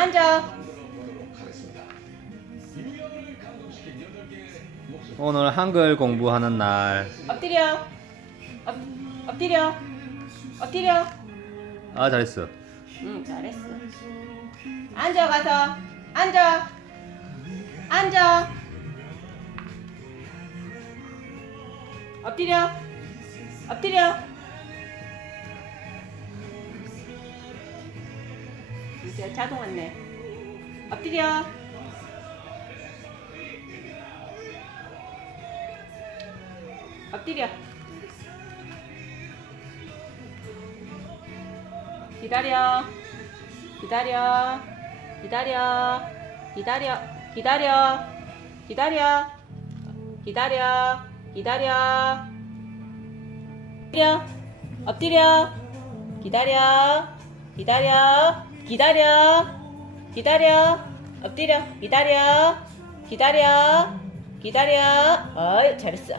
앉아. 오늘 한글 공부하는 날. 엎드려. 엎, 엎드려. 엎드려. 아 잘했어. 응, 잘했어. 앉아 가서. 앉아. 앉아. 엎드려. 엎드려. 이제 자동 안내. 엎드려. 엎드려. 기다려. 기다려. 기다려. 기다려. 기다려. 기다려. 기다려. 기다려. 엎드려. 엎드려. 기다려. 기다려. 기다려. 기다려. 엎드려. 기다려. 기다려. 기다려. 어이, 잘했어.